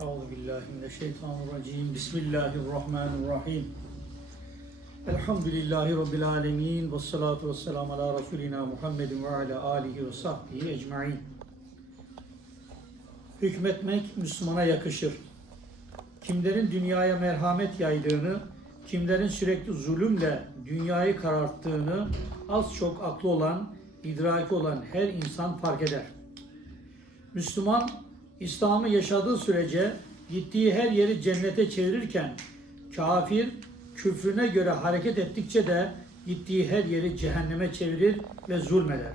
Euzu billahi mineşşeytanirracim. Bismillahirrahmanirrahim. Elhamdülillahi rabbil alamin ve salatu vesselam ala resulina Muhammedin ve ala alihi ve sahbihi ecmaîn. Hükmetmek Müslümana yakışır. Kimlerin dünyaya merhamet yaydığını, kimlerin sürekli zulümle dünyayı kararttığını az çok aklı olan, idraki olan her insan fark eder. Müslüman İslam'ı yaşadığı sürece gittiği her yeri cennete çevirirken kafir küfrüne göre hareket ettikçe de gittiği her yeri cehenneme çevirir ve zulmeder.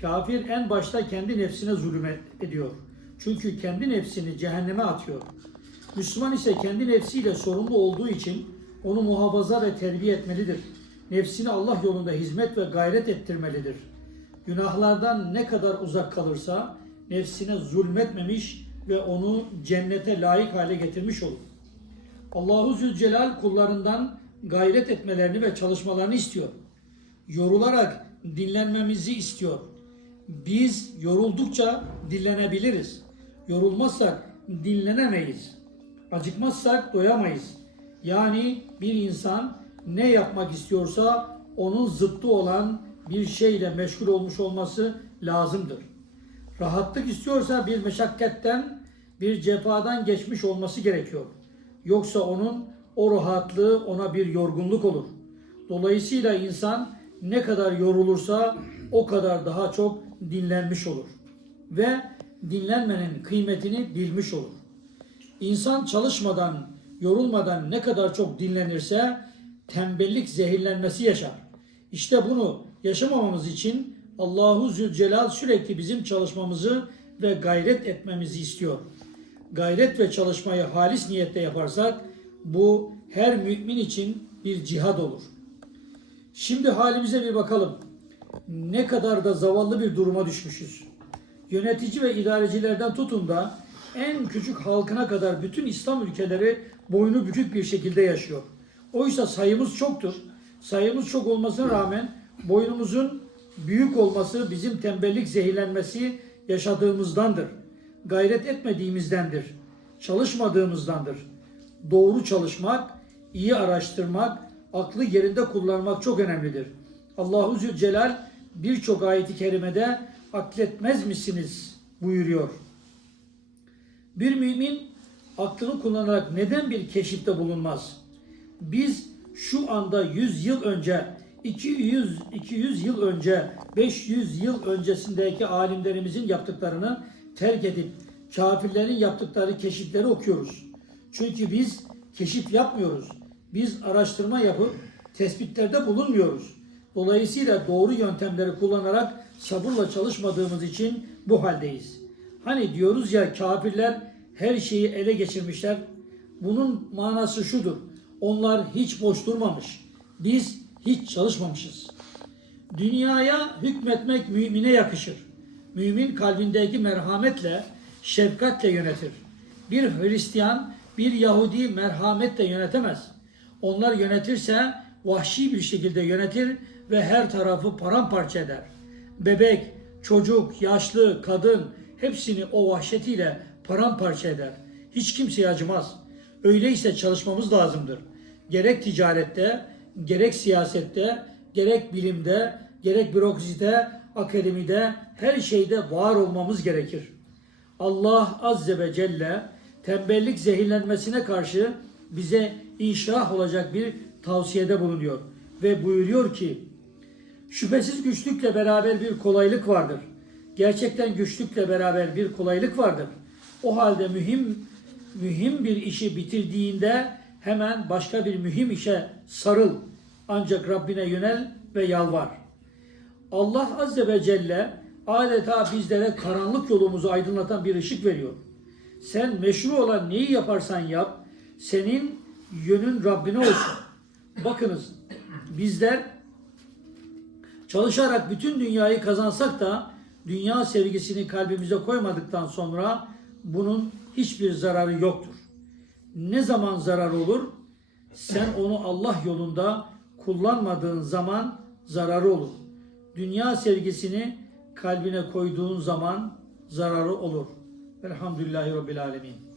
Kafir en başta kendi nefsine zulüm ediyor. Çünkü kendi nefsini cehenneme atıyor. Müslüman ise kendi nefsiyle sorumlu olduğu için onu muhafaza ve terbiye etmelidir. Nefsini Allah yolunda hizmet ve gayret ettirmelidir. Günahlardan ne kadar uzak kalırsa nefsine zulmetmemiş ve onu cennete layık hale getirmiş olur. Allahu Zülcelal kullarından gayret etmelerini ve çalışmalarını istiyor. Yorularak dinlenmemizi istiyor. Biz yoruldukça dinlenebiliriz. Yorulmazsak dinlenemeyiz. Acıkmazsak doyamayız. Yani bir insan ne yapmak istiyorsa onun zıttı olan bir şeyle meşgul olmuş olması lazımdır. Rahatlık istiyorsa bir meşakkatten, bir cefadan geçmiş olması gerekiyor. Yoksa onun o rahatlığı ona bir yorgunluk olur. Dolayısıyla insan ne kadar yorulursa o kadar daha çok dinlenmiş olur. Ve dinlenmenin kıymetini bilmiş olur. İnsan çalışmadan, yorulmadan ne kadar çok dinlenirse tembellik zehirlenmesi yaşar. İşte bunu yaşamamamız için Allahu Zülcelal sürekli bizim çalışmamızı ve gayret etmemizi istiyor. Gayret ve çalışmayı halis niyette yaparsak bu her mümin için bir cihad olur. Şimdi halimize bir bakalım. Ne kadar da zavallı bir duruma düşmüşüz. Yönetici ve idarecilerden tutun da en küçük halkına kadar bütün İslam ülkeleri boynu bükük bir şekilde yaşıyor. Oysa sayımız çoktur. Sayımız çok olmasına rağmen boynumuzun büyük olması bizim tembellik zehirlenmesi yaşadığımızdandır. Gayret etmediğimizdendir. Çalışmadığımızdandır. Doğru çalışmak, iyi araştırmak, aklı yerinde kullanmak çok önemlidir. Allahu Zülcelal birçok ayeti kerimede akletmez misiniz buyuruyor. Bir mümin aklını kullanarak neden bir keşifte bulunmaz? Biz şu anda 100 yıl önce 200 200 yıl önce 500 yıl öncesindeki alimlerimizin yaptıklarını terk edip kafirlerin yaptıkları keşifleri okuyoruz. Çünkü biz keşif yapmıyoruz. Biz araştırma yapıp tespitlerde bulunmuyoruz. Dolayısıyla doğru yöntemleri kullanarak sabırla çalışmadığımız için bu haldeyiz. Hani diyoruz ya kafirler her şeyi ele geçirmişler. Bunun manası şudur. Onlar hiç boş durmamış. Biz hiç çalışmamışız. Dünyaya hükmetmek mümine yakışır. Mümin kalbindeki merhametle, şefkatle yönetir. Bir Hristiyan, bir Yahudi merhametle yönetemez. Onlar yönetirse vahşi bir şekilde yönetir ve her tarafı paramparça eder. Bebek, çocuk, yaşlı, kadın hepsini o vahşetiyle paramparça eder. Hiç kimseye acımaz. Öyleyse çalışmamız lazımdır. Gerek ticarette, gerek siyasette, gerek bilimde, gerek bürokraside, akademide, her şeyde var olmamız gerekir. Allah Azze ve Celle tembellik zehirlenmesine karşı bize inşah olacak bir tavsiyede bulunuyor. Ve buyuruyor ki, şüphesiz güçlükle beraber bir kolaylık vardır. Gerçekten güçlükle beraber bir kolaylık vardır. O halde mühim mühim bir işi bitirdiğinde hemen başka bir mühim işe sarıl. Ancak Rabbine yönel ve yalvar. Allah Azze ve Celle adeta bizlere karanlık yolumuzu aydınlatan bir ışık veriyor. Sen meşru olan neyi yaparsan yap, senin yönün Rabbine olsun. Bakınız bizler çalışarak bütün dünyayı kazansak da dünya sevgisini kalbimize koymadıktan sonra bunun hiçbir zararı yoktur. Ne zaman zarar olur? Sen onu Allah yolunda kullanmadığın zaman zararı olur. Dünya sevgisini kalbine koyduğun zaman zararı olur. Elhamdülillahi Rabbil Alemin.